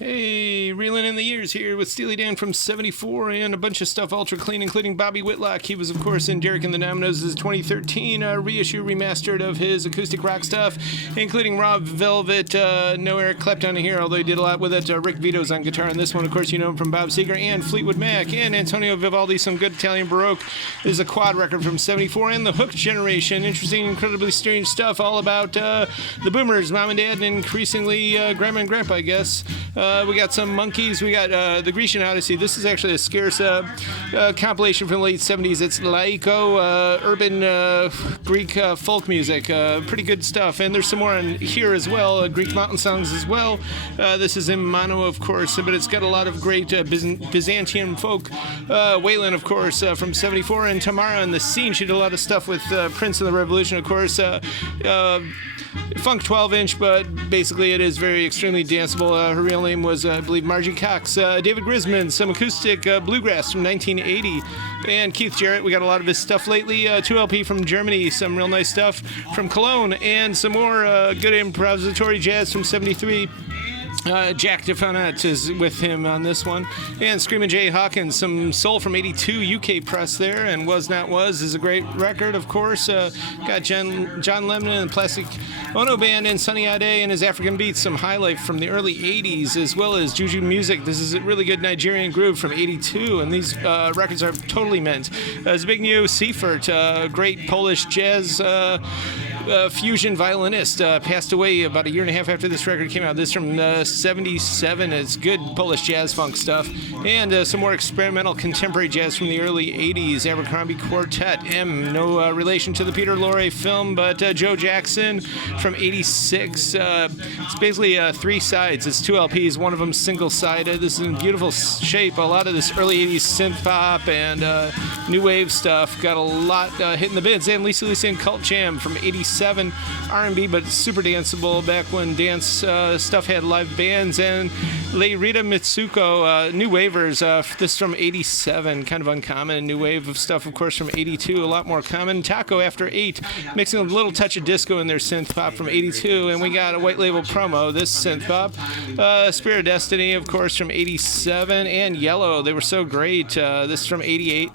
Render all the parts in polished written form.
Hey, reeling in the years here with Steely Dan from 74 and a bunch of stuff ultra clean, including Bobby Whitlock. He was, of course, in Derek and the Dominoes' 2013 reissue remastered of his acoustic rock stuff, including Raw Velvet, no Eric Clapton here, although he did a lot with it. Rick Vito's on guitar on this one. Of course, you know him from Bob Seger and Fleetwood Mac, and Antonio Vivaldi, some good Italian Baroque. This is a quad record from 74, and the Hook Generation. Interesting, incredibly strange stuff, all about the boomers, mom and dad, and increasingly grandma and grandpa, I guess. We got some Monkeys. We got the Grecian Odyssey. This is actually a scarce compilation from the late 70s. It's laiko, urban Greek folk music. Pretty good stuff. And there's some more on here as well, Greek mountain songs as well. This is in mono, of course, but it's got a lot of great Byzantium folk. Waylon, of course, from 74. And Tamara and the Scene. She did a lot of stuff with Prince and the Revolution, of course. Funk 12-inch, but basically it is very extremely danceable. Her real name was, I believe, Margie Cox. David Grisman, some acoustic bluegrass from 1980. And Keith Jarrett, we got a lot of his stuff lately. 2LP from Germany, some real nice stuff from Cologne, and some more good improvisatory jazz from 73. Jack DeFonette is with him on this one. And Screamin' Jay Hawkins, some soul from 82 UK press there. And Was Not Was is a great record, of course. Got John Lennon and Plastic Ono Band and Sunny Ade and his African Beats, some high life from the early 80s, as well as Juju Music. This is a really good Nigerian groove from 82, and these records are totally mint. Zbigniew Seifert, great Polish jazz fusion violinist, passed away about a year and a half after this record came out. This from 77. It's good Polish jazz funk stuff. And some more experimental contemporary jazz from the early 80s. Abercrombie Quartet, no relation to the Peter Lorre film, but Joe Jackson from 86. It's basically three sides. It's two LPs, one of them single-sided. This is in beautiful shape. A lot of this early 80s synth-pop and new wave stuff. Got a lot hitting the bids. And Lisa Lisa and Cult Jam from 87. R&B, but super danceable back when dance stuff had live bands. And Lei Rita Mitsuko, New Wavers, this from 87, kind of uncommon. New wave of stuff, of course, from 82, a lot more common. Taco After 8, mixing a little touch of disco in their synth pop from 82. And we got a white label promo, this synth pop. Spirit of Destiny, of course, from 87. And Yellow, they were so great. This from 88.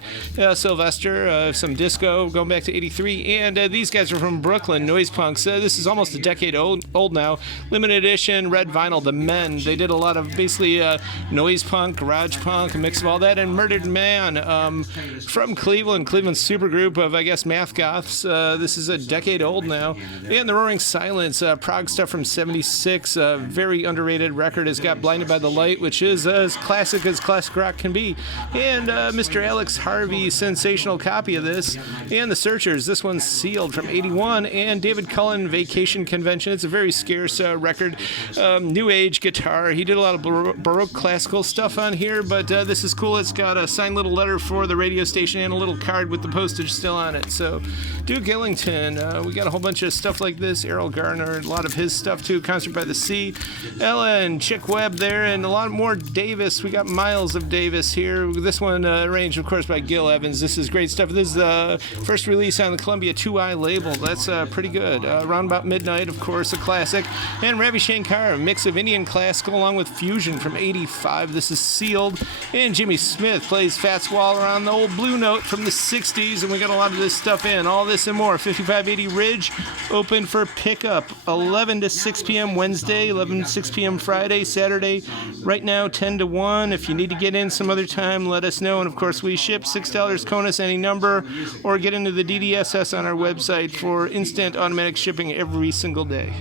Sylvester, some disco going back to 83. And these guys are from Brooklyn, Noise Punks. This is almost a decade old now. Limited edition, red vinyl, The Men. They did a lot of basically noise punk, garage punk, a mix of all that. And Murdered Man from Cleveland supergroup of, I guess, math goths. This is a decade old now. And The Roaring Silence, prog stuff from 76. Very underrated record. Has got Blinded by the Light, which is as classic rock can be. And Mr. Alex Harvey, sensational copy of this. And The Searchers, this one's sealed from 81. And David Cullen, Vacation Convention. It's a very scarce record. New age guitar. He did a lot of Baroque classical stuff on here, but this is cool. It's got a signed little letter for the radio station and a little card with the postage still on it. So Duke Ellington, we got a whole bunch of stuff like this. Errol Garner, a lot of his stuff too. Concert by the Sea. Ella and Chick Webb there, and a lot more Davis. We got Miles of Davis here. This one arranged, of course, by Gil Evans. This is great stuff. This is the first release on the Columbia 2i label. That's pretty good. Around About Midnight, of course, a classic. And Ravi Shankar, a mix of Indian classical along with fusion from 85. This is sealed. And Jimmy Smith plays Fats Waller on the old Blue Note from the 60s. And we got a lot of this stuff in. All this and more. 5580 Ridge, open for pickup. 11 to 6 p.m. Wednesday, 11 to 6 p.m. Friday, Saturday. Right now, 10 to 1. If you need to get in some other time, let us know. And of course, we ship $6 CONUS any number, or get into the DDSS on our website for instant automatic shipping every single day.